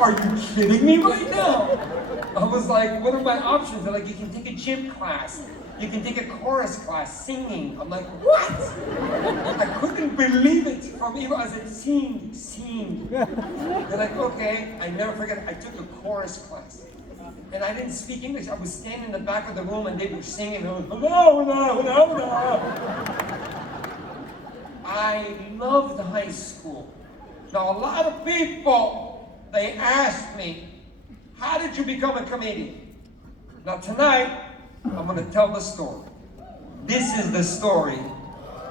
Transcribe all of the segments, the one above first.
are you kidding me right now? I was like, what are my options? They're like, you can take a gym class. You can take a chorus class, singing. I'm like, what? I couldn't believe it from even as it seemed. They're like, okay. I never forget it. I took a chorus class. And I didn't speak English. I was standing in the back of the room and they were singing. I loved high school. Now, a lot of people, they ask me, how did you become a comedian? Now, tonight, I'm going to tell the story. This is the story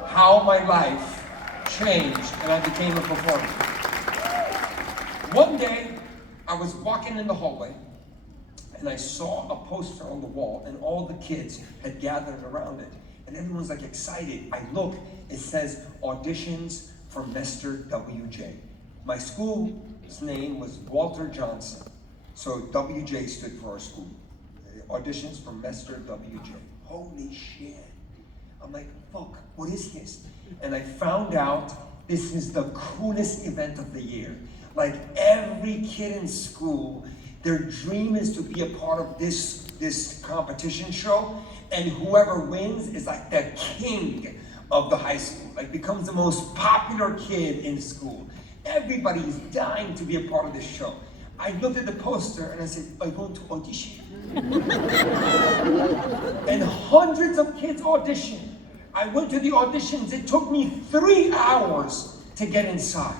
how my life changed and I became a performer. One day, I was walking in the hallway and I saw a poster on the wall and all the kids had gathered around it. And everyone's like excited. I look, it says auditions for Mr. WJ. My school's name was Walter Johnson. So WJ stood for our school. Auditions for Mr. WJ. Holy shit. I'm like, fuck, what is this? And I found out this is the coolest event of the year. Like every kid in school, their dream is to be a part of this competition show, and whoever wins is like the king of the high school, like becomes the most popular kid in school. Everybody is dying to be a part of this show. I looked at the poster and I said, I'm going to audition. And hundreds of kids auditioned. I went to the auditions. It took me 3 hours to get inside.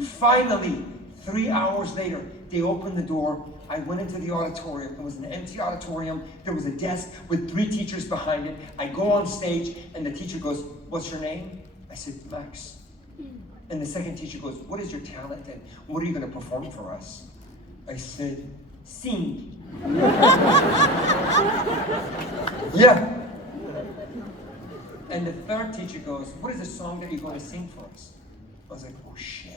Finally, 3 hours later, they opened the door. I went into the auditorium. It was an empty auditorium. There was a desk with 3 teachers behind it. I go on stage and the teacher goes, what's your name? I said, Max. And the second teacher goes, what is your talent and what are you going to perform for us? I said, sing. Yeah. And the third teacher goes, what is the song that you're going to sing for us? I was like, oh shit.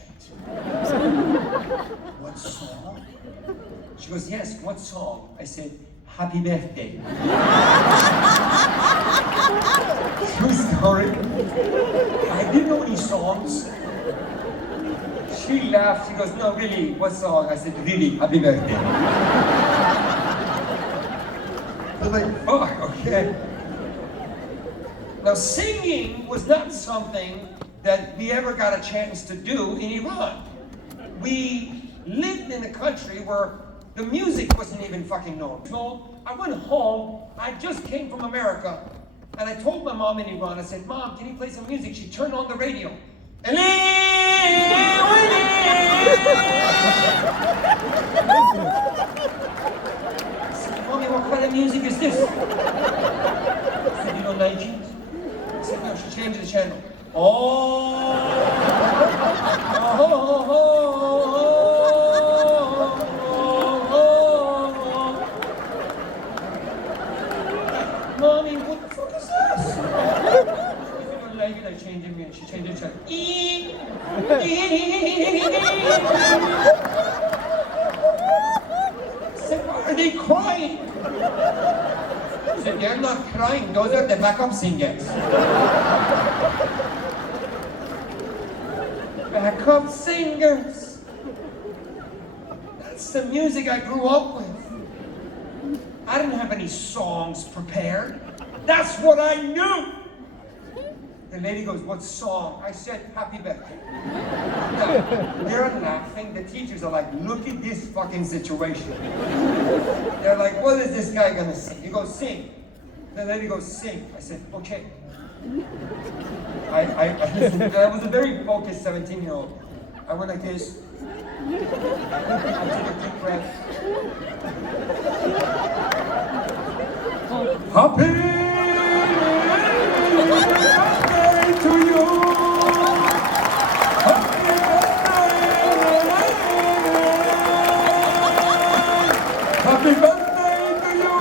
What song? She goes, yes, what song? I said, Happy Birthday. True story. I didn't know any songs. She laughed, she goes, no, really, what song? I said, really, Happy Birthday. They're like, fuck, okay. Now, singing was not something that we ever got a chance to do in Iran. We lived in a country where the music wasn't even fucking known. So I went home, I just came from America, and I told my mom in Iran, I said, Mom, can you play some music? She turned on the radio. I said, Mommy, what kind of music is this? She said, you know 19s? I said, no, she changed the channel. Mommy, what the fuck is this? If you don't like it, I change it. She changed the channel. I said, why are they crying? I said, they're not crying, those are the backup singers. Backup singers. That's the music I grew up with. I didn't have any songs prepared. That's what I knew. The lady goes, what song? I said, Happy Birthday. Now, they're laughing. The teachers are like, look at this fucking situation. They're like, what is this guy gonna sing? He goes, sing. The lady goes, sing. I said, okay. I listened. I was a very focused 17-year-old. I went like this. I took a deep breath. Happy birthday to you. Happy birthday to you. Happy birthday to you.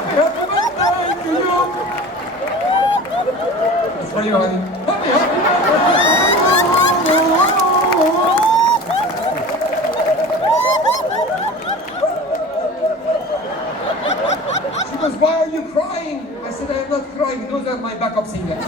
Happy birthday to you. That's for you, honey. Happy birthday. She goes, why are you crying? I said, I'm not crying. Those are my backup singers.